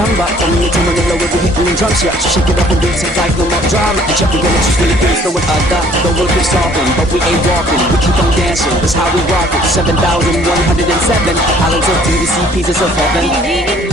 chamba. From me to Manila, we'll be hitting the drums, yeah. Shake it up and do some life, no more drama. And check, we're gonna just really things, no one other. The world keeps solving, but we ain't walking. We keep on dancing, that's how we rock it. 7,107 islands of DVC, pieces of heaven.